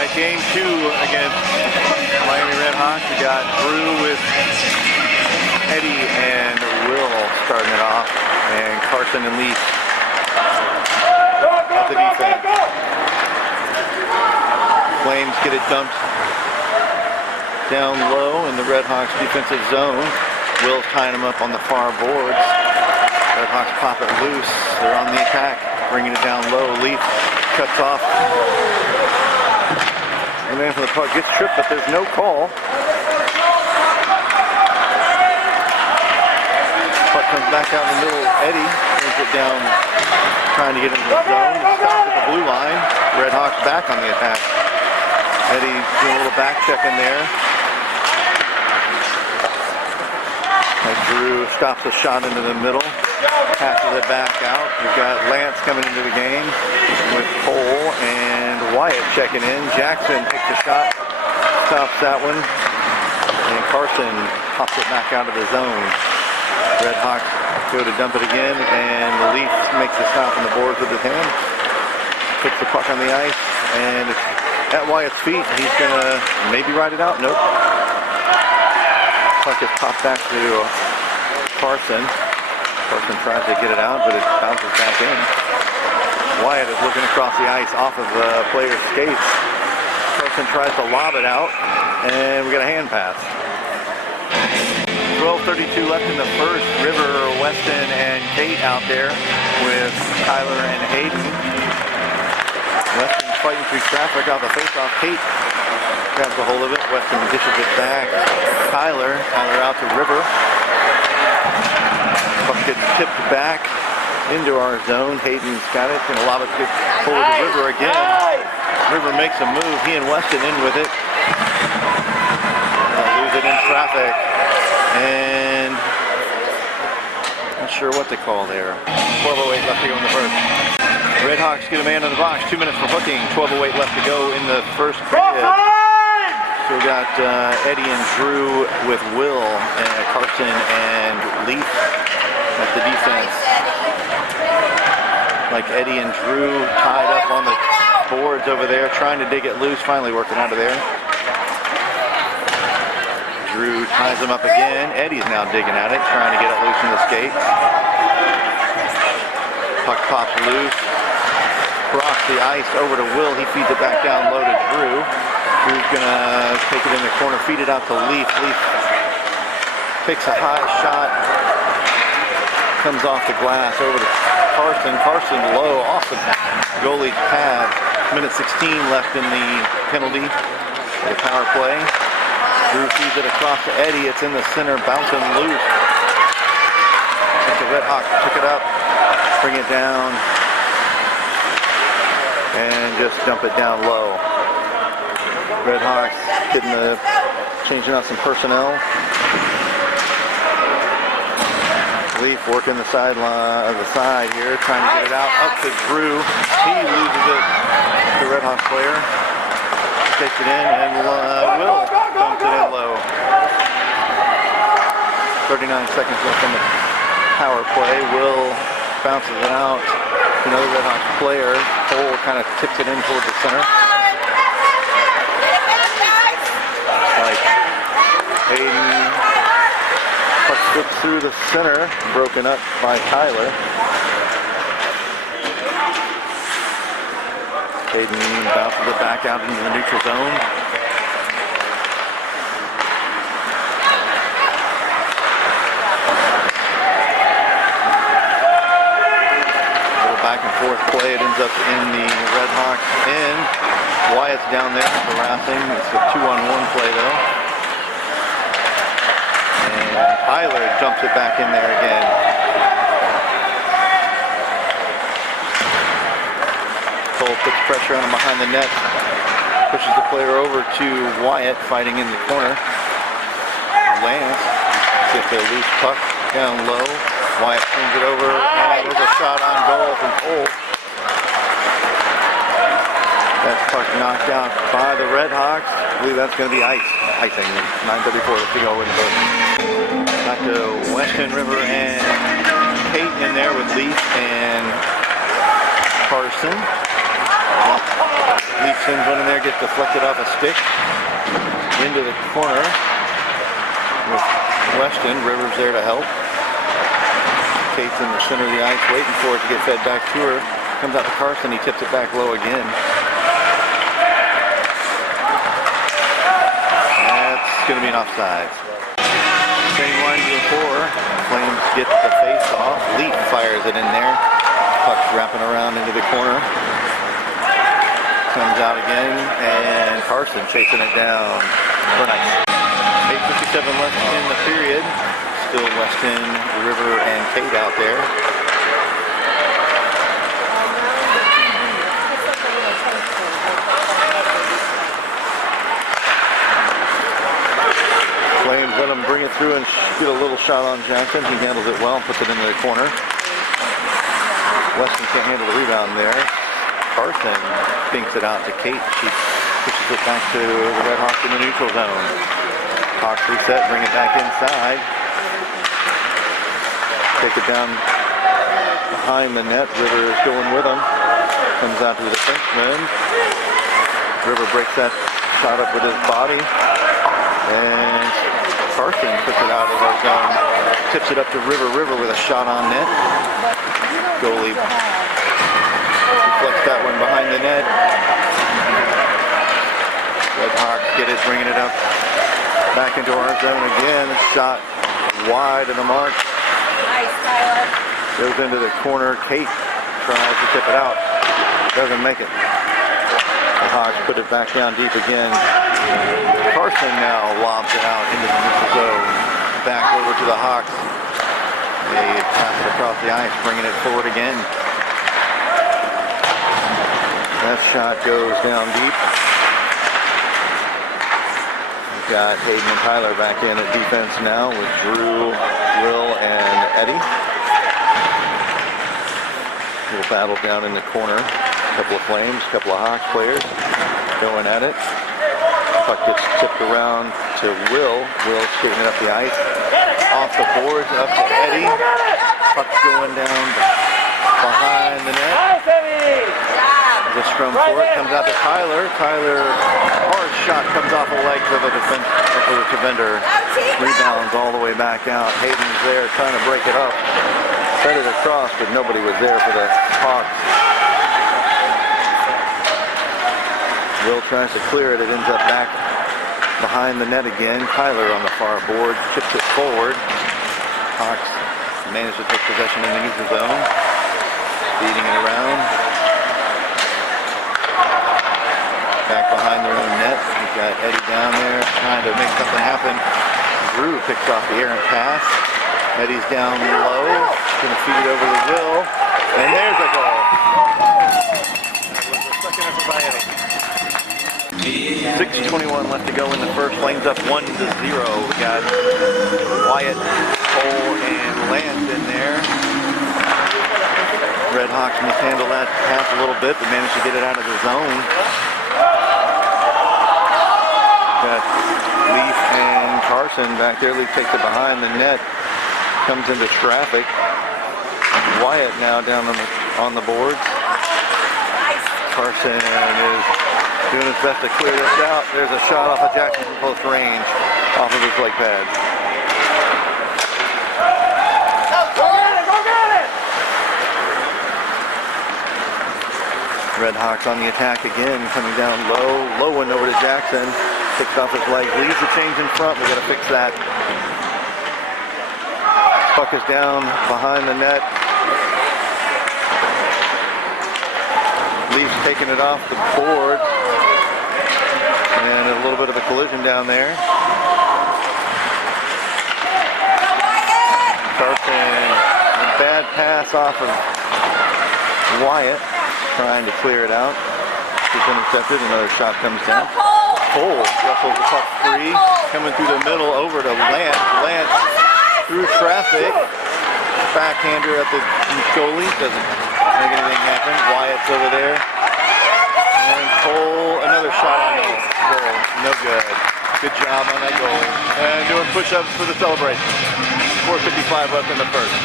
Right, game 2 against Miami Redhawks. We got Drew with Eddie and Will starting it off, and Carson and Leaf at the defense. Flames get it dumped down low in the Redhawks defensive zone. Will's tying them up on the far boards. Redhawks pop it loose. They're on the attack, bringing it down low. Leaf cuts off. The man from the puck gets tripped, but there's no call. Puck comes back out in the middle. Eddie brings it down, trying to get into the zone. Stops at the blue line. Redhawks back on the attack. Eddie doing a little back check in there. As Drew stops the shot into the middle, passes it back out. We've got Lance coming into the game with Cole and Wyatt checking in. Jackson takes a shot, stops that one, and Carson pops it back out of the zone. Redhawks go to dump it again, and the Leaf makes a stop on the boards with his hand. Puts the puck on the ice, and it's at Wyatt's feet. He's gonna maybe ride it out. Nope. Puck is popped back to Carson. Carson tries to get it out, but it bounces back in. Wyatt is looking across the ice off of the player's skates. Carson tries to lob it out, and we got a hand pass. 12:32 left in the first. River, Weston, and Kate out there with Tyler and Hayden. Weston fighting through traffic off the face-off. Kate grabs a hold of it. Weston dishes it back. Tyler out to River. Puck gets tipped back into our zone. Hayden's got it. Gonna lob it forward to River again. River makes a move. He and Weston in with it. They'll lose it in traffic. And not sure what they call there. 12:08 left to go in the first. Redhawks get a man in the box. 2 minutes for hooking. 12:08 left to go in the first period. So we got Eddie and Drew with Will and Carson and Leaf at the defense. Like Eddie and Drew tied up on the boards over there, trying to dig it loose, finally working out of there. Drew ties them up again. Eddie's now digging at it, trying to get it loose in the skates. Puck pops loose. Across the ice over to Will. He feeds it back down low to Drew. Drew's gonna take it in the corner, feed it out to Leaf. Leaf takes a high shot. Comes off the glass over to Carson. Carson low. Awesome goalie pad. Minute 16 left in the penalty. The power play. Drew feeds it across to Eddie. It's in the center, bouncing loose. The Redhawks pick it up, bring it down, and just dump it down low. Redhawks changing out some personnel. Leaf working the side here, trying to get it out up to Drew. He loses it. The Redhawks player takes it in, and Will dumps it in low. 39 seconds left on the power play. Will bounces it out. Another Redhawks player. Cole kind of tips it in towards the center. Like Hayden. Puck slips through the center, broken up by Tyler. Hayden bounces it back out into the neutral zone. Back and forth play. It ends up in the Redhawks end. Wyatt's down there harassing. It's a 2-on-1 play though. And Tyler jumps it back in there again. Cole puts pressure on him behind the net. Pushes the player over to Wyatt, fighting in the corner. Lance gets a loose puck down low. Wyatt turns it over, and there's a shot on goal from Cole. That puck knocked out by the Redhawks. I believe that's going to be icing. 9:34 left to go in the boat. Back to Weston, River, and Kate in there with Leaf and Carson. Leaf sends one in there, gets deflected off a stick into the corner with Weston. Rivers there to help. Kate's in the center of the ice waiting for it to get fed back to her. Comes out to Carson, he tips it back low again. That's going to be an offside. Same line as before. Flames get the face off. Leaf fires it in there. Puck's wrapping around into the corner. Comes out again, and Carson chasing it down. For nice. 8:57 left in the period. Still Weston, River, and Kate out there. Flames let him bring it through and get a little shot on Jackson. He handles it well and puts it into the corner. Weston can't handle the rebound there. Carson binks it out to Kate. She pushes it back to the Redhawks in the neutral zone. Hawks reset, bring it back inside. Take it down behind the net. River is going with him. Comes out to the defenseman. River breaks that shot up with his body. And Carson puts it out of our zone. Tips it up to River. River with a shot on net. Goalie deflects that one behind the net. Redhawks get it, bringing it up back into our zone again. Shot wide of the mark. Nice, Tyler. Goes into the corner. Kate tries to tip it out. Doesn't make it. The Hawks put it back down deep again. Carson now lobs it out into the neutral zone. Back over to the Hawks. They pass it across the ice, bringing it forward again. That shot goes down deep. We've got Hayden and Tyler back in at defense now with Drew, Will, and Eddie. Little battle down in the corner. A couple of Flames, a couple of Hawks players going at it. Puck gets tipped around to Will. Will skating it up the ice. Off the boards, up to Eddie. Puck's going down behind the net. The scrum for it comes out to Tyler. Tyler, hard shot comes off the legs of a defender. Rebounds all the way back out. Hayden's there trying to break it up. Fed it across, but nobody was there for the Hawks. Will tries to clear it. It ends up back behind the net again. Tyler on the far board chips it forward. Hawks managed to take possession in the neutral zone. Feeding it around. Back behind their own net. We've got Eddie down there trying to make something happen. Drew picks off the errant pass. Eddie's down low. Going to feed it over to Will. And there's a goal. That was a second effort by Eddie. 6:21 left to go in the first. Flames up 1-0. We got Wyatt, Cole, and Lance in there. Redhawks mishandled that pass a little bit, but managed to get it out of the zone. Got Leaf and Carson back there. Leaf takes it behind the net. Comes into traffic. Wyatt now down on the boards. Carson is doing his best to clear this out. There's a shot off of Jackson from close range off of his leg pad. Go get it! Go get it! Redhawks on the attack again, coming down low. Low one over to Jackson. Picks off his leg. Leaves the change in front. We got to fix that. Puck is down behind the net. Leafs taking it off the board. And a little bit of a collision down there. Carson, a bad pass off of Wyatt, trying to clear it out. It's intercepted. Another shot comes down. Cole ruffles the puck free, coming through the middle over to Lance. Lance through traffic. Backhander at the goalie. Doesn't make anything happen. Wyatt's over there. And Cole, another shot on goal. No good. Good job on that goal. And doing push-ups for the celebration. 4:55 left in the first.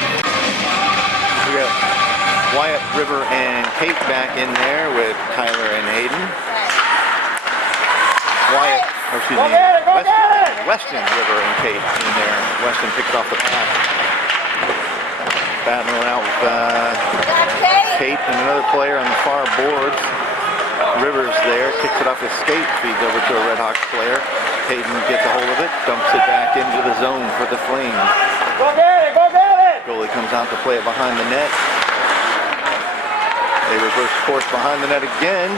We got Wyatt, River, and Kate back in there with Tyler and Hayden. Or excuse me, Weston, River, and Kate in there. Weston picks off the pass. Battling out with Kate and another player on the far boards. Rivers there, kicks it off his skate, feeds over to a Redhawks player. Hayden gets a hold of it, dumps it back into the zone for the Flames. Go get it! Go get it! Goalie comes out to play it behind the net. They reverse course behind the net again.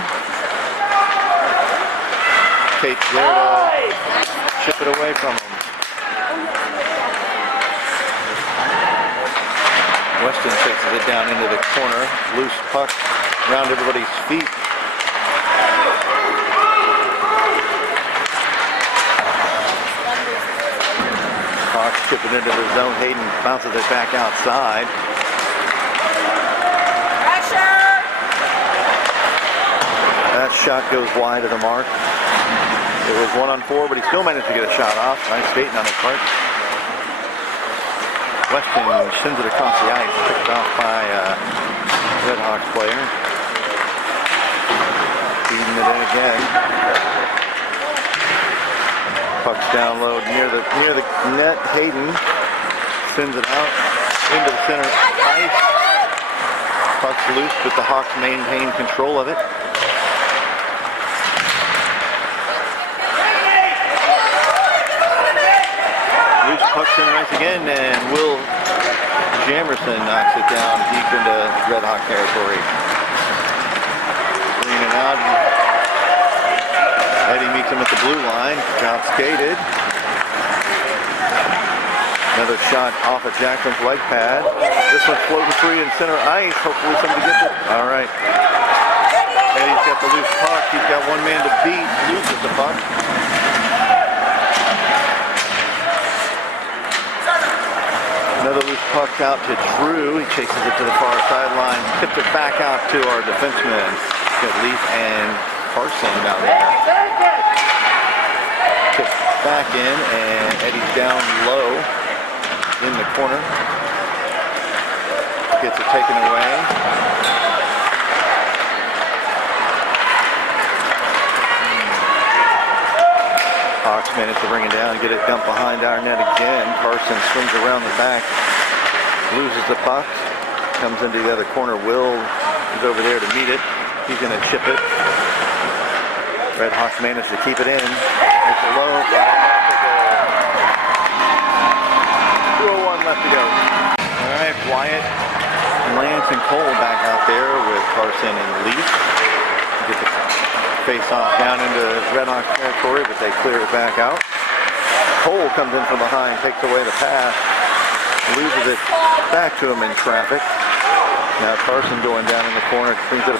Kate's there to chip it away from him. Weston chases it down into the corner. Loose puck around everybody's feet. Hawks chip it into the zone. Hayden bounces it back outside. Pressure! That shot goes wide of the mark. It was 1-on-4, but he still managed to get a shot off. Nice skating on his part. Weston sends it across the ice, picked off by a Redhawks player. Feeding it in again. Puck's down low near the net. Hayden sends it out into the center ice. Puck's loose, but the Hawks maintain control of it. Loose puck center ice again, and Will Jamerson knocks it down deep into Redhawk territory. Bringing it out. Eddie meets him at the blue line. Out skated. Another shot off of Jackson's leg pad. This one's floating free in center ice. Hopefully somebody gets it. All right. Eddie's got the loose puck. He's got one man to beat. Loses the puck. Another loose puck out to Drew. He chases it to the far sideline. Tips it back out to our defensemen. Got Leaf and Carson down there. Tipped back in, and Eddie's down low in the corner. Gets it taken away. Hawks managed to bring it down and get it dumped behind our net again. Carson swings around the back, loses the puck, comes into the other corner. Will is over there to meet it. He's going to chip it. Redhawks managed to keep it in. It's a low. 2:01 left to go. All right, Wyatt, Lance, and Cole back out there with Carson and Leaf. Get the face-off down into Redhawks territory, but they clear it back out. Cole comes in from behind, takes away the pass, loses it back to him in traffic. Now Carson going down in the corner, brings it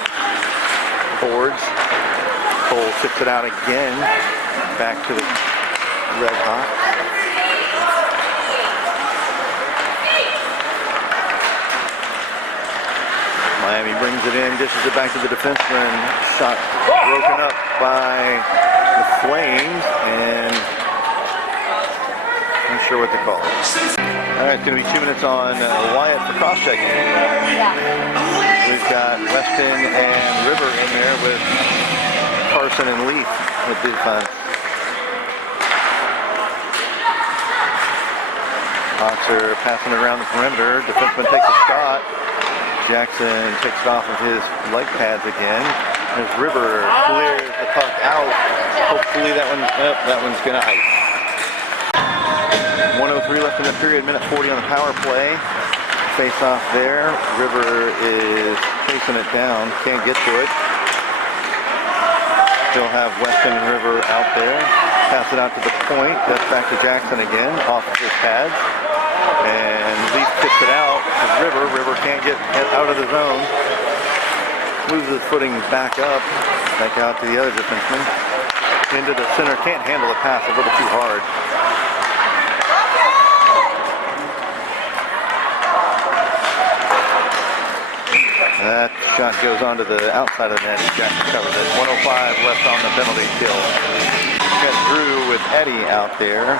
boards. Cole chips it out again, back to the Redhawks. Miami brings it in, dishes it back to the defenseman. Shot broken up by the Flames, and I'm not sure what to call it. All right, it's going to be 2 minutes on Wyatt for cross-checking. We've got Weston and River in there with Carson and Leaf with defense. Hawks are passing it around the perimeter. Defenseman takes a shot. Jackson takes it off of his leg pads again. As River clears the puck out. Hopefully that one's gonna ice. 1:03 left in the period, minute 40 on the power play. Face off there. River is chasing it down, can't get to it. Still have Weston and River out there. Pass it out to the point. That's back to Jackson again, off of his pads. And Leaf kicks it out to River. River can't get out of the zone. Loses footing back up. Back out to the other defenseman. Into the center. Can't handle the pass, a little too hard. That shot goes onto the outside of the net. Jackson covers it. 1:05 left on the penalty kill. Got Drew with Eddie out there.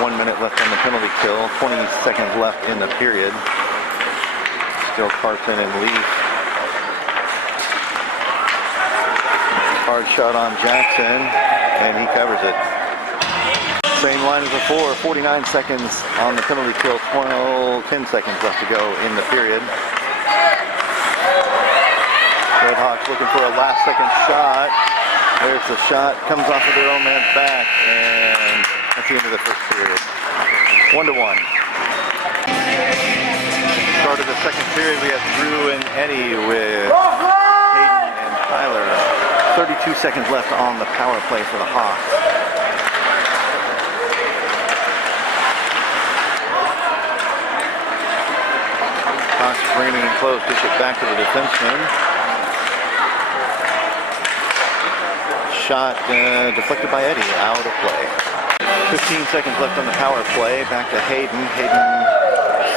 1 minute left on the penalty kill. 20 seconds left in the period. Still Carson and Leaf. Hard shot on Jackson. and he covers it. Same line as before, 49 seconds on the penalty kill, 10 seconds left to go in the period. Redhawks looking for a last second shot. There's the shot, comes off of their own man's back, and that's the end of the first period. 1-1. Start of the second period, we have Drew and Eddie with Hayden and Tyler. 32 seconds left on the power play for the Hawks. Hawks bringing it in close, push it back to the defenseman. Shot deflected by Eddie, out of play. 15 seconds left on the power play, back to Hayden. Hayden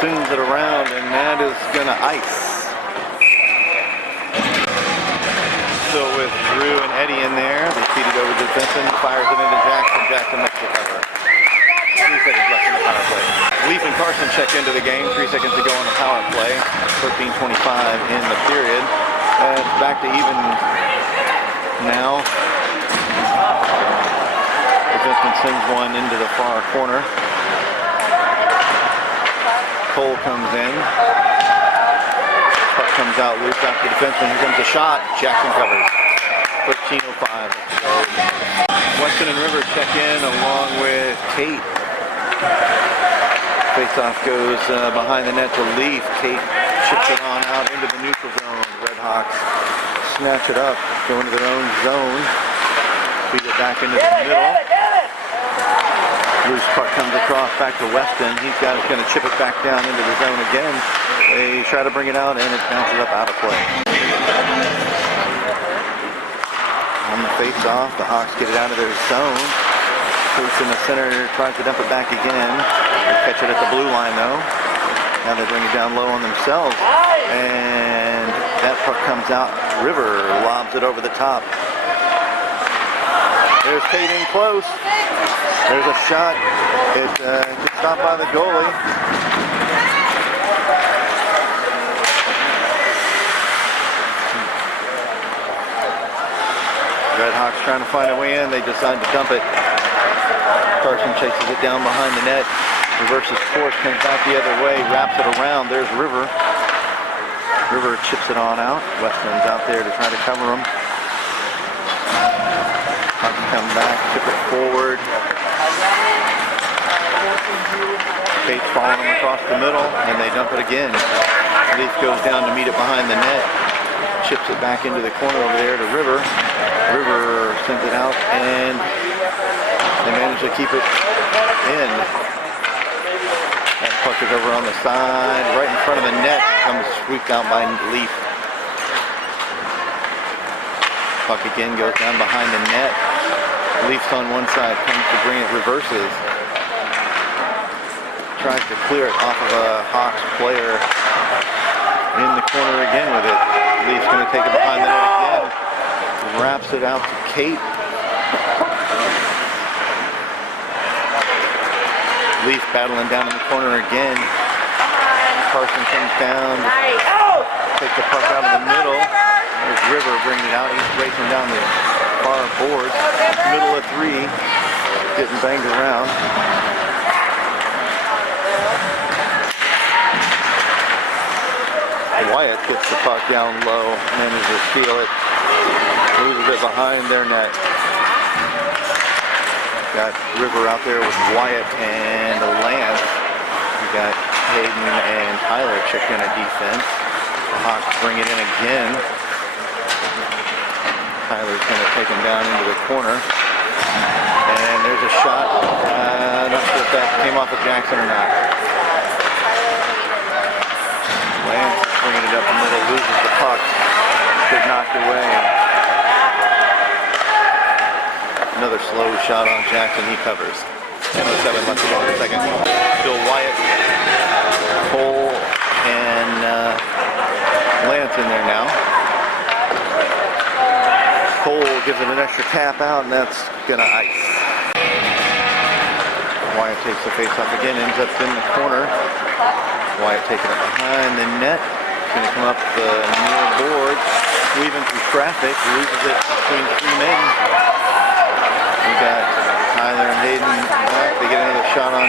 swings it around, and that is gonna ice. So with Drew and Eddie in there, they feed it over to Vincent, fires it into Jackson. Jackson makes the cover. 3 seconds left in the power play. Leaf and Carson check into the game, 3 seconds to go on the power play. 13:25 in the period. It's back to even now. Defenseman sends one into the far corner. Cole comes in. Puck comes out loose after the defenseman. Here comes a shot. Jackson covers. 13:05. Weston and Rivers check in along with Tate. Faceoff goes behind the net to Leaf. Tate chips it on out into the neutral zone. Redhawks snatch it up, go into their own zone. Feed it back into the middle. Loose puck comes across back to Weston. He's going to chip it back down into the zone again. They try to bring it out, and it bounces up out of play. On the face-off, the Hawks get it out of their zone. Coach in the center tries to dump it back again. They catch it at the blue line, though. Now they bring it down low on themselves. And that puck comes out. River lobs it over the top. There's Tate in close. There's a shot. It gets stopped by the goalie. Redhawks trying to find a way in. They decide to dump it. Carson chases it down behind the net. Reverses course, comes back the other way, wraps it around. There's River. River chips it on out. Weston's out there to try to cover him. Hawks come back, chip it forward. Tate's following him across the middle, and they dump it again. Leaf goes down to meet it behind the net. Chips it back into the corner over there to River. River sends it out, and they manage to keep it in. That puck is over on the side, right in front of the net. Comes sweeped out by Leaf. Puck again goes down behind the net. Leafs on one side, comes to bring it, reverses. Tries to clear it off of a Hawks player. In the corner again with it. Leafs going to take it behind the net again. Wraps it out to Kate. Leaf battling down in the corner again. Carson comes down to take the puck out of the middle. There's River bringing it out. He's racing down the far boards. Middle of three. Getting banged around. Wyatt gets the puck down low, manages to steal it, loses it behind their net. Got River out there with Wyatt and Lance. We got Hayden and Tyler checked in at defense. The Hawks bring it in again. Tyler's going to take him down into the corner. And there's a shot. Not sure if that came off of Jackson or not. Lance bringing it up the middle, loses the puck. Gets knocked away. Another slow shot on Jackson, he covers. 10:07 left to go in the second. Still Wyatt, Cole, and Lance in there now. Cole gives it an extra tap out, and that's gonna ice. Wyatt takes the face off again, ends up in the corner. Wyatt taking it behind the net. It's gonna come up the near board, weaving through traffic, loses it between three men. We got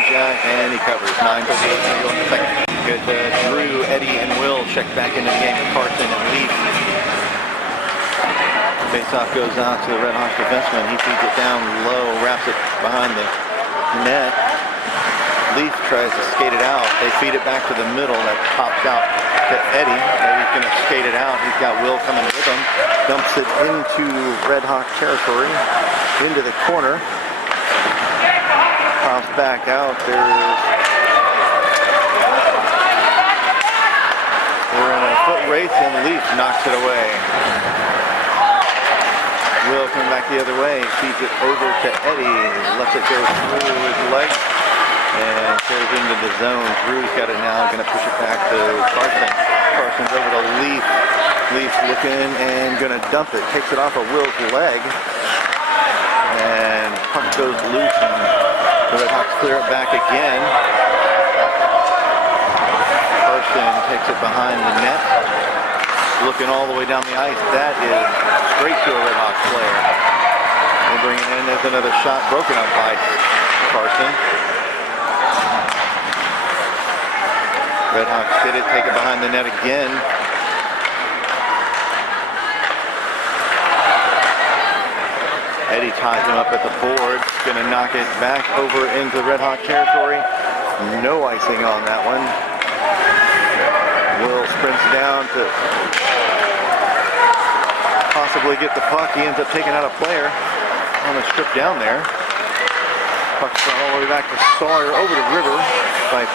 on Jack, and he covers. 9:38 to go in the second. Good Drew, Eddie, and Will check back into the game with Carson and Leaf. Faceoff goes out to the Red Hawks defenseman. He feeds it down low, wraps it behind the net. Leaf tries to skate it out. They feed it back to the middle. That pops out to Eddie. Eddie's going to skate it out. He's got Will coming with him. Dumps it into Red Hawk territory, into the corner. Pops back out. They're in a foot race, and Leaf knocks it away. Will coming back the other way, feeds it over to Eddie, lets it go through his legs, and goes into the zone. Drew's got it now, going to push it back to Carson. Carson's over to Leaf. Leaf looking and going to dump it. Takes it off of Will's leg, and puck goes loose, and the Red Hawks clear it back again. Carson takes it behind the net, looking all the way down the ice. That is straight to a Red Hawks player. They bring it in. There's another shot broken up by Carson. Red Hawks get it, take it behind the net again. Eddie ties him up at the boards. Gonna knock it back over into Red Hawk territory. No icing on that one. Will sprints down to possibly get the puck. He ends up taking out a player on the strip down there. Puck's all the way back to Sawyer, over to River. Like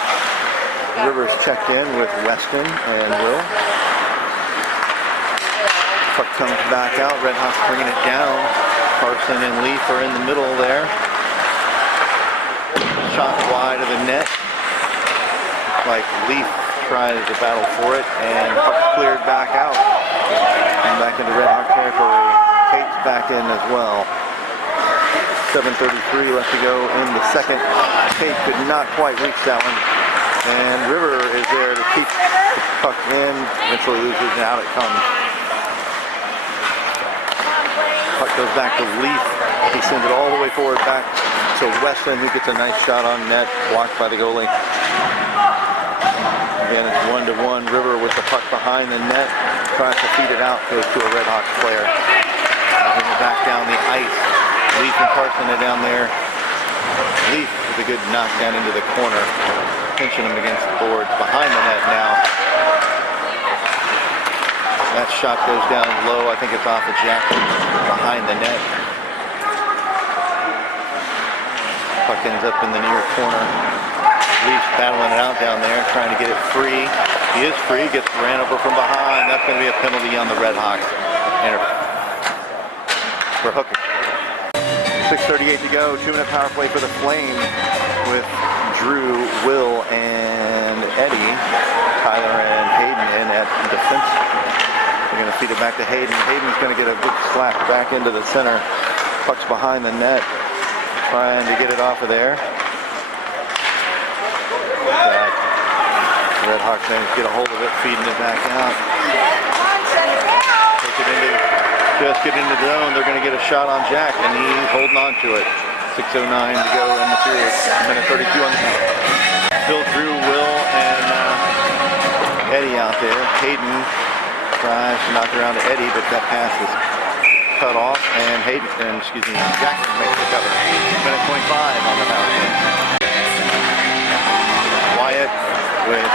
Rivers checked in with Weston and Will. Puck comes back out. Red Hawks bringing it down. Carson and Leaf are in the middle there. Shot wide of the net. Looks like Leaf tries to battle for it, and puck cleared back out. And back into Red Hawk territory. Tate's back in as well. 7:33 left to go in the second. Tate could not quite reach that one. And River is there to keep the puck in. Eventually loses, and out it comes. Puck goes back to Leaf. He sends it all the way forward back to Weston, who gets a nice shot on net, blocked by the goalie. Again, it's 1-1. River with the puck behind the net, tries to feed it out, goes to a Red Hawks player. Bring it back down the ice. Leaf and Carson are down there. Leaf with a good knockdown into the corner, pinching him against the boards behind the net now. That shot goes down low. I think it's off of Jackson behind the net. Puck ends up in the near corner. Leafs battling it out down there, trying to get it free. He is free, gets ran over from behind. That's going to be a penalty on the Red Hawks. For hooking. 6:38 to go. 2-minute power play for the Flames with Drew, Will, and Eddie. Tyler and Hayden in at defense. They're going to feed it back to Hayden. Hayden's going to get a big slap back into the center. Puck's behind the net. Trying to get it off of there. Red Hawks managed to get a hold of it, feeding it back out. Take it into, just get into the zone. They're going to get a shot on Jack, and he's holding on to it. 6:09 to go in the period. Minute 32 on the count. Still Drew, Will, and Eddie out there. Hayden tries to knock it around to Eddie, but that pass is cut off, and Jackson makes the cover. Minute 25 on the power play. Wyatt with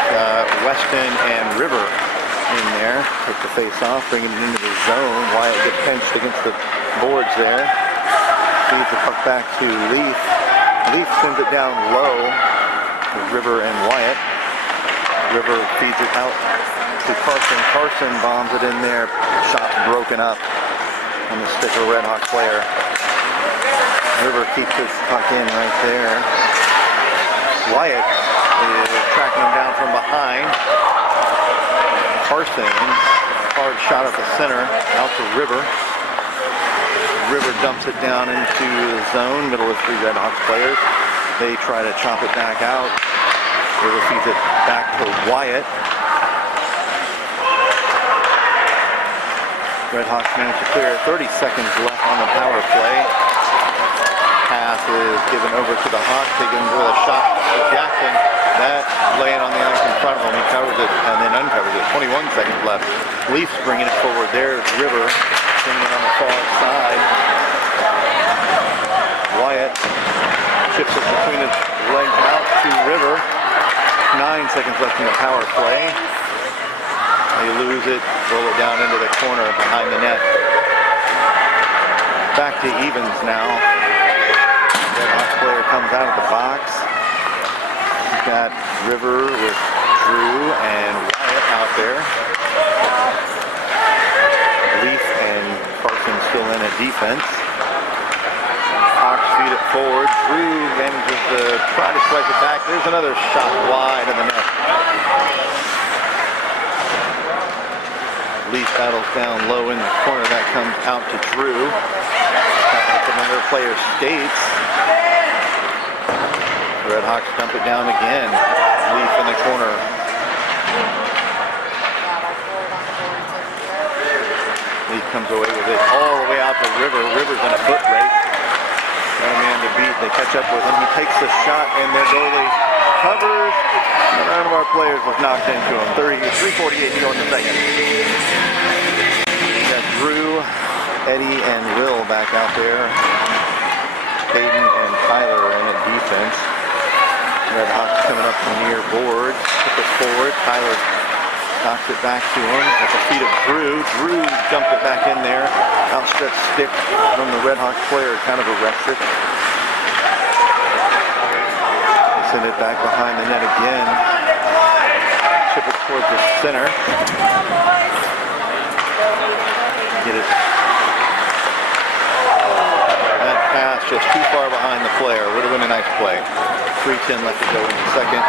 Weston and River in there. Take the face off, bring him into the zone. Wyatt gets pinched against the boards there. Feeds the puck back to Leaf. Leaf sends it down low to River and Wyatt. River feeds it out to Carson. Carson bombs it in there. Shot broken up on the stick of a Red Hawk player. River keeps his puck in right there. Wyatt is tracking him down from behind. Carson, hard shot at the center, out to River. River dumps it down into the zone, middle of 3 Red Hawks players. They try to chop it back out. River feeds it back to Wyatt. Red Hawks managed to clear it. 30 seconds left on the power play. Pass is given over to the Hawks. They give him with a shot to Jackson. That laying on the ice in front of him. He covers it and then uncovers it. 21 seconds left. Leafs bringing it forward. There's River bringing it on the far side. Wyatt chips it between his legs out to River. 9 seconds left in the power play. They lose it, roll it down into the corner behind the net. Back to evens now. Redhawks player comes out of the box. We've got River with Drew and Wyatt out there. Leaf and Carson still in at defense. Hawks feed it forward. Drew manages to try to swipe it back. There's another shot wide of the net. Leaf battles down low in the corner. That comes out to Drew. Another player skates. The Redhawks dump it down again. Leaf in the corner. Leaf comes away with it all the way out to River. River's in a foot race. Got a man to beat. They catch up with him. He takes the shot and their goalie covers. None of our players was knocked into him. 3:48 to go in the second. We got Drew, Eddie, and Will back out there. Hayden and Tyler are in at defense. Redhawks coming up from near boards. Put it forward. Tyler knocks it back to him at the feet of Drew. Drew dumped it back in there. Outstretched stick from the Redhawks player, kind of arrested. They send it back behind the net again. Chip it towards the center. Get it. That pass just too far behind the player. Would have been a nice play. 3:10 left to go in the second.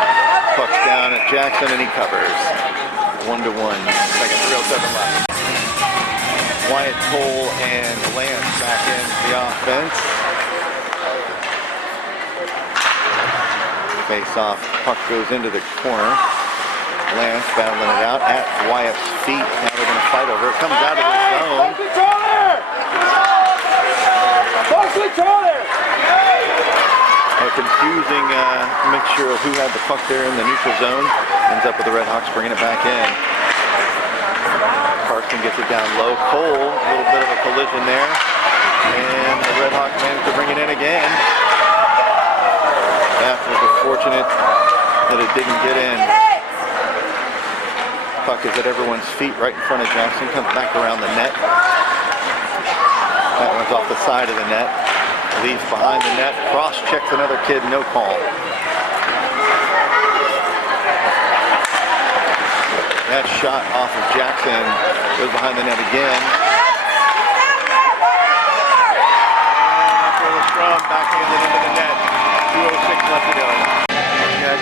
Puck's down at Jackson and he covers. 1-1. Second, 3:07 left. Wyatt, Cole, and Lance back in the offense. Face off. Puck goes into the corner. Lance battling it out at Wyatt's feet. Now they're going to fight over it. Comes out of the zone. A confusing mixture of who had the puck there in the neutral zone. Ends up with the Redhawks bringing it back in. Carson gets it down low. Cole, a little bit of a collision there. And the Redhawks managed to bring it in again. That was unfortunate that it didn't get in. Puck is at everyone's feet right in front of Jackson. Comes back around the net. That one's off the side of the net. Leaf behind the net. Cross checks another kid. No call. That shot off of Jackson goes behind the net again. And for the scrum, backhand it into the net. 2:06 left to go. Got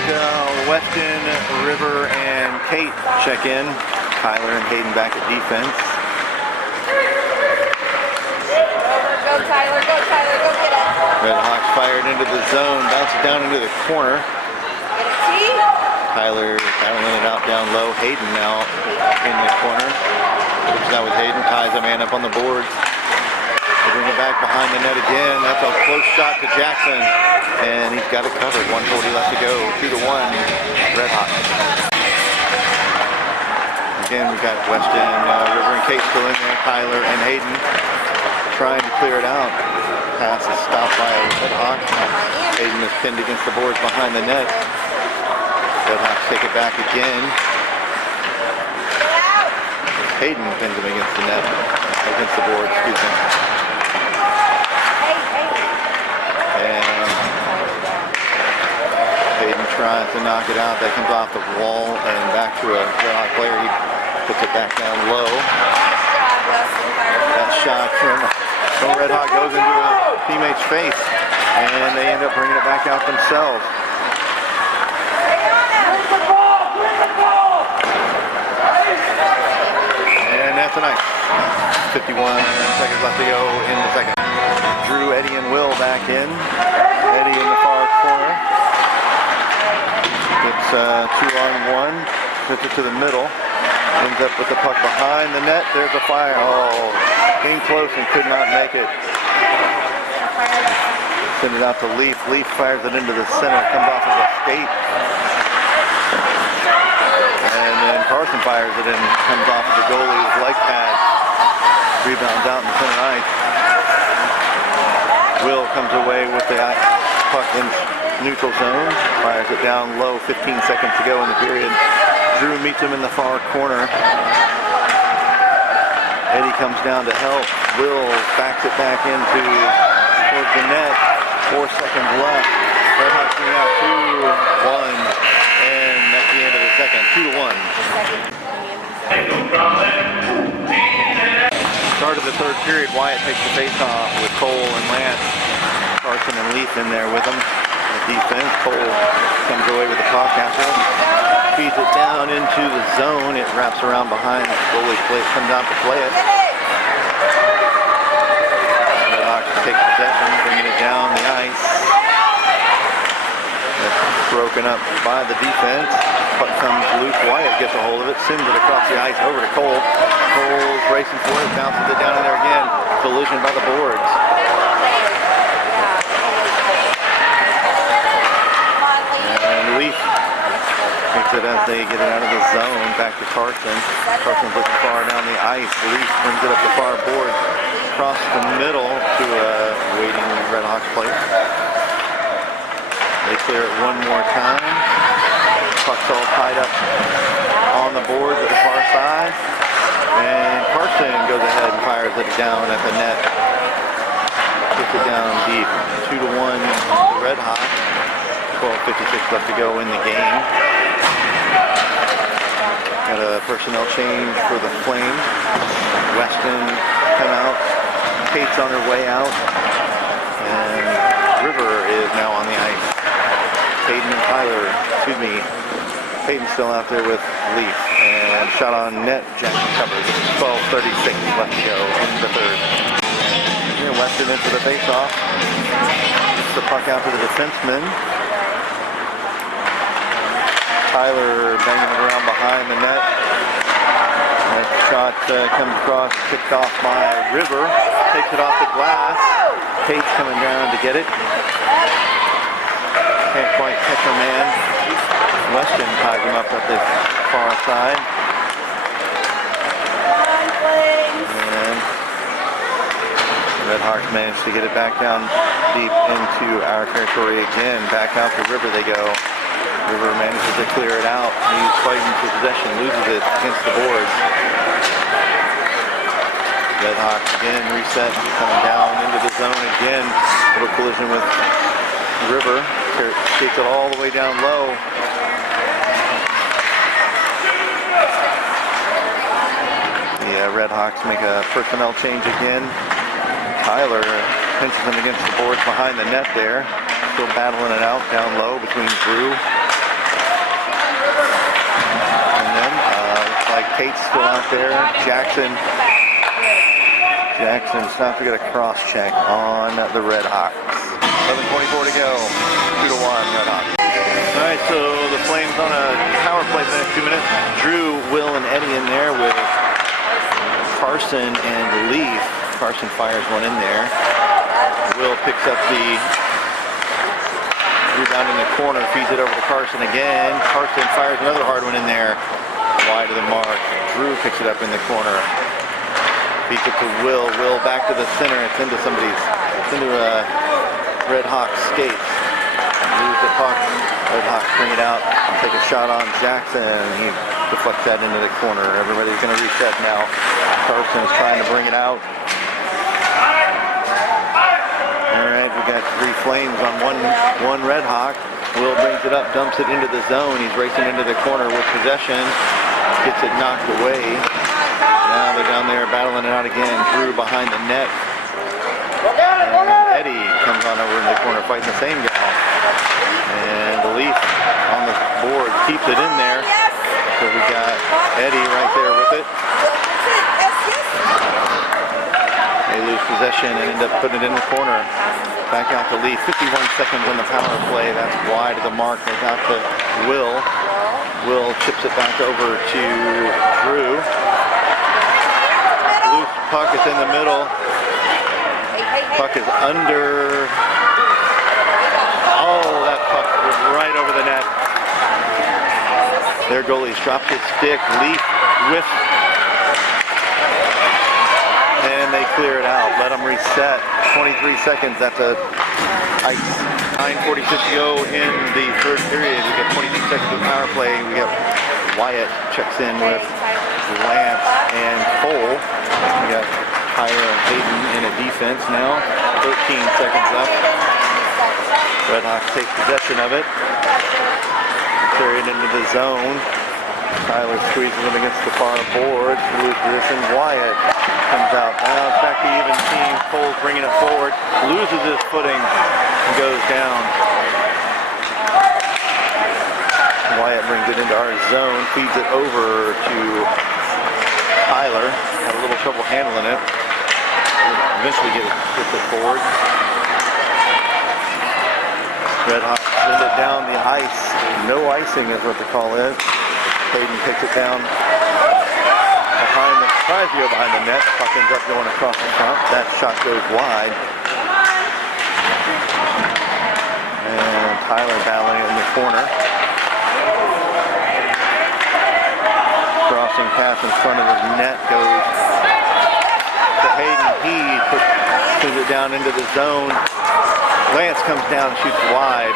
Weston, River, and Kate check in. Tyler and Hayden back at defense. Go Tyler, go Tyler, go get it. Redhawks fired into the zone, bounces down into the corner. Get it, T. Tyler battling it out down low. Hayden now in the corner. Looks out with Hayden, ties a man up on the boards. They bring it back behind the net again. That's a close shot to Jackson. And he's got it covered. 1:40 left to go. 2-1. Redhawks. Again, we've got Weston, River, and Kate still in there. Tyler and Hayden trying to clear it out. Pass is stopped by Redhawks. Hayden is pinned against the boards behind the net. Redhawks take it back again. Hayden pins him against the net. Against the board, excuse me. And Hayden tries to knock it out. That comes off the wall and back to a Redhawk player. He puts it back down low. That shot from Redhawk goes into a teammate's face. And they end up bringing it back out themselves. And that's a nice 51 seconds left to go in the second. Drew, Eddie, and Will back in. Eddie in the far corner. It's 2-on-1. Puts it to the middle. Ends up with the puck behind the net. There's a fire. Oh, came close and could not make it. Send it out to Leaf. Leaf fires it into the center. Comes off of a skate. And then Carson fires it in. Comes off of the goalie's leg pad. Rebounds out in the center ice. Will comes away with the puck in neutral zone. Fires it down low. 15 seconds to go in the period. Drew meets him in the far corner. Eddie comes down to help. Will backs it back into towards the net. 4 seconds left. Redhawks bring out 2-1, and that's the end of the second. 2-1. Start of the third period. Wyatt takes the face-off with Cole and Lance. Carson and Leaf in there with him. The defense. Cole comes away with the puck after it. Feeds it down into the zone. It wraps around behind the goalie. Comes out to play it. Redhawks take possession, bringing it down the ice. It's broken up by the defense. Puck comes loose. Wyatt gets a hold of it, sends it across the ice over to Cole. Cole's racing for it, bounces it down in there again. Collision by the boards. And Leaf takes it as they get it out of the zone. Back to Carson. Carson's looking far down the ice. Leaf brings it up the far boards. Across the middle to a waiting Redhawks player. They clear it one more time. Puck's all tied up on the boards at the far side. And Carson goes ahead and fires it down at the net. Puts it down deep. 2-1 Redhawks. 12:56 left to go in the game. Got a personnel change for the Flames. Weston come out. Kate's on her way out. And River is now on the ice. Peyton and Tyler, Peyton's still out there with Leaf. And shot on net, Jackson covers. 12:36 left to go in the third. Here, Weston in for the face-off. Gets the puck out to the defenseman. Tyler banging it around behind the net. That shot comes across, kicked off by River. Takes it off the glass. Kate's coming down to get it. Can't quite catch her man. Weston ties him up at the far side. And Redhawks managed to get it back down deep into our territory again. Back out to River they go. River manages to clear it out. He's fighting for possession, loses it against the boards. Redhawks again reset, coming down into the zone again. Little collision with River. Takes it all the way down low. The Redhawks make a personnel change again. Tyler pinches him against the boards behind the net there. Still battling it out down low between Drew. And then, looks like Kate's still out there. Jackson stopped to get a cross check on the Redhawks. 11:24 to go. 2-1 Redhawks. All right, so the Flames on a power play for the next 2 minutes. Drew, Will, and Eddie in there with Carson and Leaf. Carson fires one in there. Will picks up the rebound in the corner, feeds it over to Carson again. Carson fires another hard one in there, wide of the mark. Drew picks it up in the corner. Feeds it to Will. Will back to the center. It's into Redhawks skates. Lose the puck. Redhawks bring it out. Take a shot on Jackson. He deflects that into the corner. Everybody's going to reset now. Carson's trying to bring it out. Alright, we got 3 Flames on one Redhawk. Will brings it up, dumps it into the zone. He's racing into the corner with possession. Gets it knocked away. Now they're down there battling it out again. Drew behind the net. And Eddie comes on over in the corner fighting the same gal. And the Leaf on the board keeps it in there. So we got Eddie right there with it. They lose possession and end up putting it in the corner. Back out to Leaf. 51 seconds on the power play. That's wide of the mark. They got to Will. Will chips it back over to Drew. Loose puck is in the middle. Puck is under their goalies dropped his stick. Leaf whiffs. And they clear it out. Let them reset. 23 seconds. That's a ice. 9:46 to go in the third period. We got 22 seconds of power play. We got Wyatt checks in with Lance and Cole. We got Tyler and Hayden in a defense now. 13 seconds left. Redhawks take possession of it. Carry it into the zone. Tyler squeezes it against the far boards. Loose position. Wyatt comes out. Now it's back to even team. Cole's bringing it forward. Loses his footing and goes down. Wyatt brings it into our zone. Feeds it over to Tyler. Had a little trouble handling it. Eventually gets it forward. Redhawks send it down the ice. No icing is what the call is. Hayden takes it down behind the, tries to go behind the net. Puck ends up going across the front. That shot goes wide. And Tyler battling it in the corner. Crossing pass in front of the net goes to Hayden. He pushes it down into the zone. Lance comes down and shoots wide.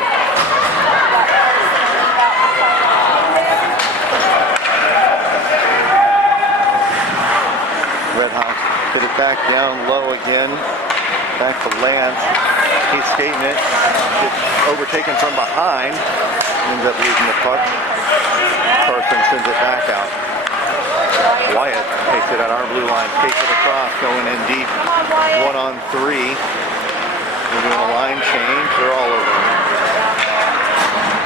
Redhawks put it back down low again. Back to Lance. He's skating it. Gets overtaken from behind. Ends up losing the puck. Carson sends it back out. Wyatt takes it at our blue line. Takes it across. Going in deep. 1-on-3. We're doing a line change. They're all over.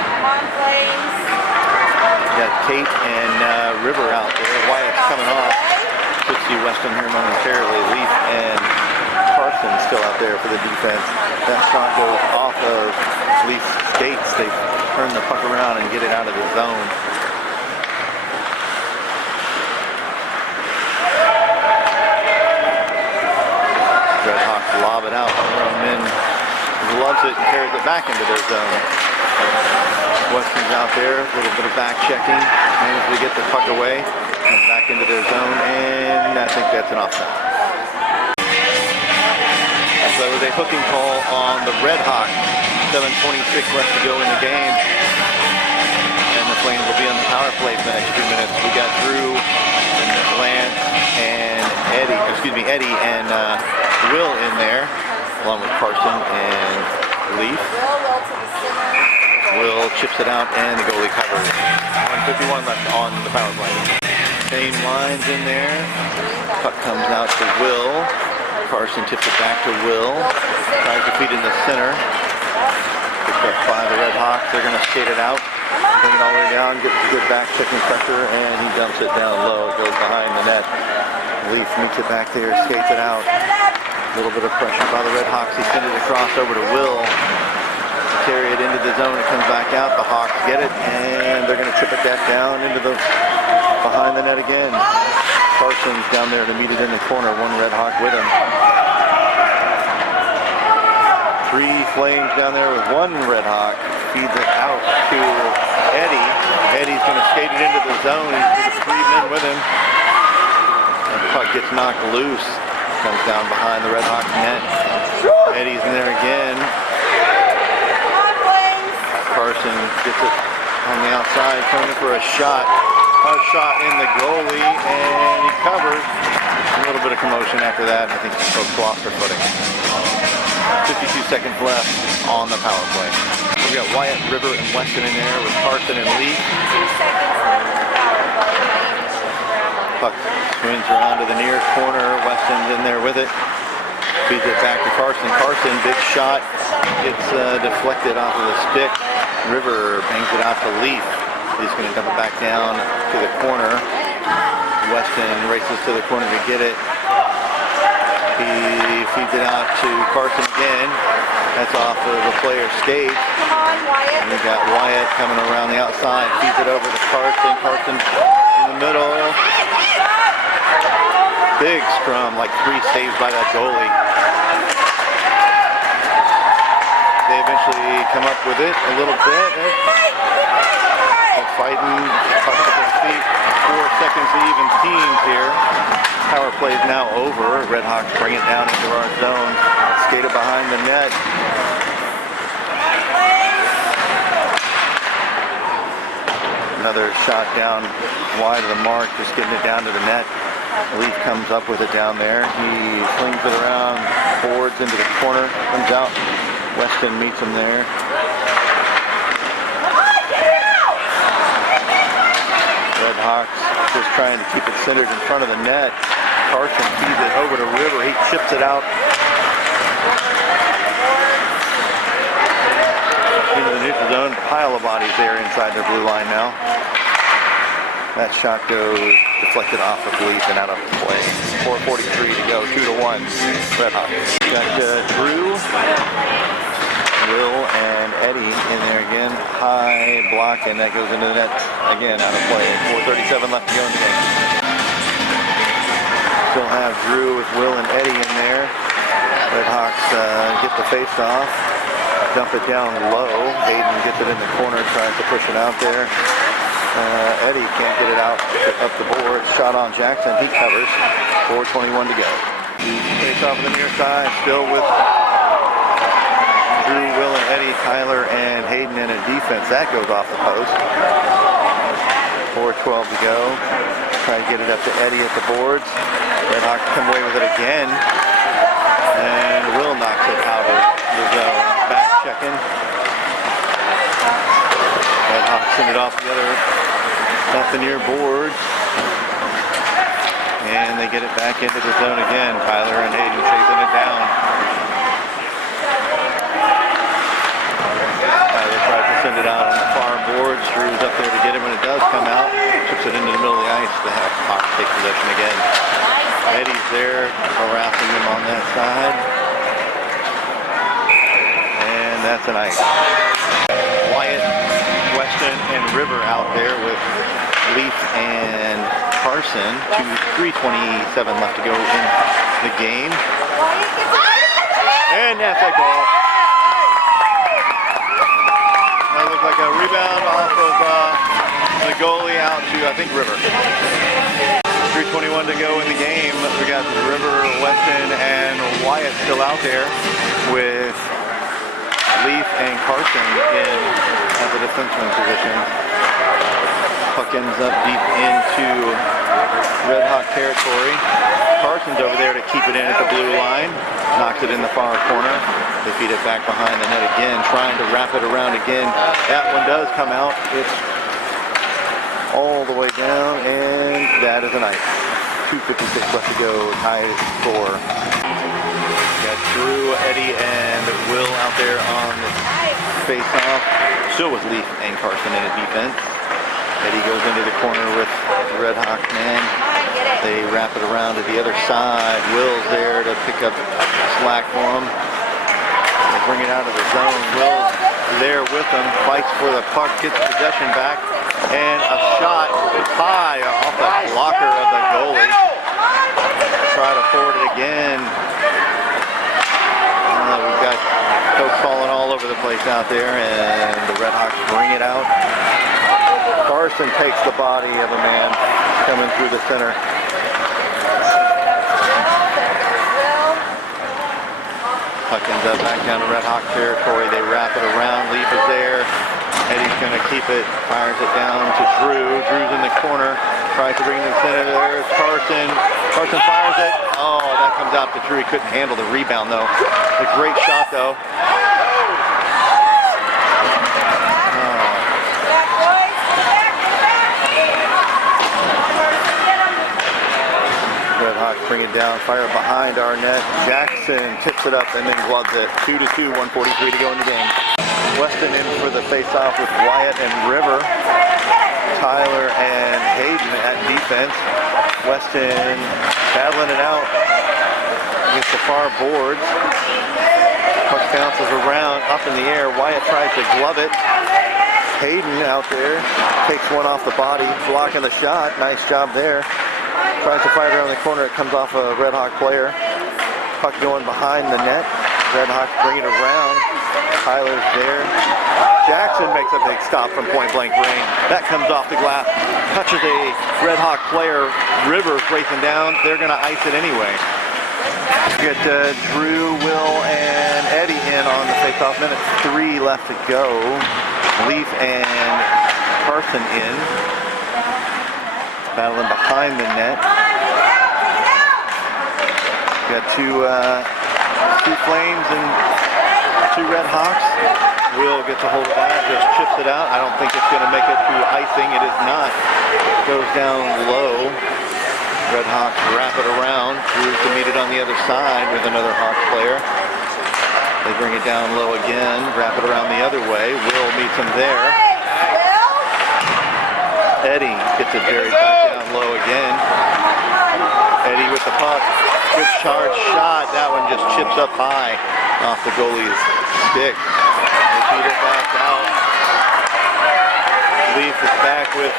Come on, Flames. Got Tate and River out there. Wyatt's coming off. Should see Weston here momentarily. Leaf and Carson still out there for the defense. That shot goes off of Leaf's skates. They turn the puck around and get it out of the zone. Redhawks lob it out. Roman loves it and carries it back into their zone. Weston's out there, a little bit of back checking. Manages to get the puck away. Comes back into their zone, and I think that's an offside. So it was a hooking call on the Redhawks. 7:26 left to go in the game. And the Flames will be on the power play for the next 2 minutes. We got Drew, Lance, and Eddie and Will in there, along with Carson and Leaf. Will to the center. Will chips it out, and the goalie covers. 1:51 left on the power play. Same lines in there. Puck comes out to Will. Carson tips it back to Will. Tries to feed in the center. Picked up by the Redhawks. They're going to skate it out. Bring it all the way down. Gets a good back checking pressure, and he dumps it down low. It goes behind the net. Leaf meets it back there. Skates it out. A little bit of pressure by the Redhawks. He sends it across over to Will. Carry it into the zone. It comes back out. The Hawks get it, and they're going to tip it back down into the behind the net again. Carson's down there to meet it in the corner. One Redhawk with him. 3 Flames down there with 1 Redhawk. Feeds it out to Eddie. Eddie's going to skate it into the zone. He's got 3 men with him. And the puck gets knocked loose. Comes down behind the Redhawks net. Eddie's in there again. Carson gets it on the outside, coming for a shot. Hard shot in the goalie, and he covers. A little bit of commotion after that. I think folks lost their footing. 52 seconds left on the power play. We got Wyatt, River, and Weston in there with Carson and Lee. 2 seconds left in the power play. Puck swings around to the near corner. Weston's in there with it. Feeds it back to Carson. Carson, big shot. Gets deflected off of the stick. River bangs it out to Leaf. He's going to dump it back down to the corner. Weston races to the corner to get it. He feeds it out to Carson again. That's off of the player's skate. Come on, Wyatt. And we got Wyatt coming around the outside. Feeds it over to Carson. Carson in the middle. Big scrum, like 3 saves by that goalie. They've eventually come up with it a little bit. They're fighting, puck at their feet. 4 seconds to even teams here. Power play is now over. Redhawks bring it down into our zone. Skated behind the net. Another shot down wide of the mark, just getting it down to the net. Leaf comes up with it down there. He slings it around, boards into the corner, comes out. Weston meets him there. Redhawks just trying to keep it centered in front of the net. Carson feeds it over to River. He chips it out into the neutral zone. Pile of bodies there inside their blue line now. That shot goes deflected off of Leaf and out of play. 4:43 to go, 2-1. Redhawks. Got Drew, Will, and Eddie in there again. High block, and that goes into the net again, out of play. 4:37 left to go in the game. Still have Drew with Will and Eddie in there. Redhawks get the face off. Dump it down low. Hayden gets it in the corner, tries to push it out there. Eddie can't get it out up the board. Shot on Jackson. He covers. 4:21 to go. Face off the near side. Still with Drew, Will, and Eddie. Tyler and Hayden in a defense. That goes off the post. 4:12 to go. Try to get it up to Eddie at the boards. Redhawks come away with it again. And Will knocks it out of the zone. Back checking. Redhawks send it off the near boards. And they get it back into the zone again. Tyler and Hayden chasing it down. Tyler tries to send it out on the far boards. Drew's up there to get it when it does come out. Puts it into the middle of the ice to have Hawks take possession again. Eddie's there harassing him on that side. And that's an ice. Wyatt, Weston, and River out there with Leaf and Carson. 3:27 left to go in the game. And that's a goal. That looked like a rebound off of the goalie out to, I think, River. 3:21 to go in the game. We got River, Weston, and Wyatt still out there with Leaf and Carson in at the defenseman position. Puck ends up deep into Redhawk territory. Carson's over there to keep it in at the blue line. Knocks it in the far corner. They feed it back behind the net again, trying to wrap it around again. That one does come out. It's all the way down, and that is a nice. 2:56 left to go. Tie score. Got Drew, Eddie, and Will out there on the face-off. Still with Leaf and Carson in a defense. Eddie goes into the corner with the Redhawk man. They wrap it around to the other side. Will's there to pick up slack for him. They bring it out of the zone. Will's there with them. Fights for the puck. Gets possession back. And a shot high off the blocker of the goalie. Try to forward it again. We've got folks falling all over the place out there, and the Redhawks bring it out. Carson takes the body of a man coming through the center. Puck ends up back down to Redhawk territory. They wrap it around. Leaf is there. Eddie's going to keep it. Fires it down to Drew. Drew's in the corner. Tries to bring it to the center. There's Carson. Carson fires it. Oh, that comes out to Drew. He couldn't handle the rebound, though. A great shot, though. Redhawks bring it down, fire behind our net. Jackson tips it up and then gloves it. 2-2, 1:43 to go in the game. Weston in for the face-off with Wyatt and River. Tyler and Hayden at defense. Weston battling it out against the far boards. Puck bounces around, up in the air. Wyatt tries to glove it. Hayden out there takes one off the body, blocking the shot. Nice job there. Tries to fire it around the corner. It comes off a Redhawk player. Puck going behind the net. Redhawks bring it around. Tyler's there. Jackson makes a big stop from point blank range. That comes off the glass, touches a Redhawk player. Rivers racing down. They're going to ice it anyway. We got Drew, Will, and Eddie in on the face-off. Minute 3 left to go. Leaf and Carson in. Battling behind the net. We got two Flames and 2 Redhawks. Will gets a hold of that, just chips it out. I don't think it's going to make it through icing. It is not. It goes down low. Redhawks wrap it around. Drews to meet it on the other side with another Hawks player. They bring it down low again, wrap it around the other way. Will meets him there. Eddie gets it buried back down low again. Eddie with the puck. Good charge shot. That one just chips up high off the goalie's stick. They feed it back out. Leaf is back with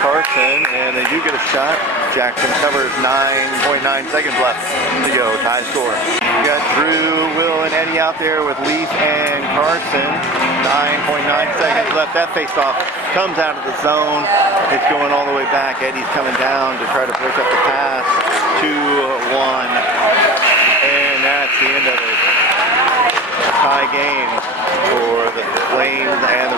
Carson, and they do get a shot. Jackson covers. 9.9 seconds left to go. Tie score. We got Drew, Will, and Eddie out there with Leaf and Carson. 9.9 seconds left. That face-off comes out of the zone. It's going all the way back. Eddie's coming down to try to break up the pass. 2-1. And that's the end of it. Tie game for the Flames and the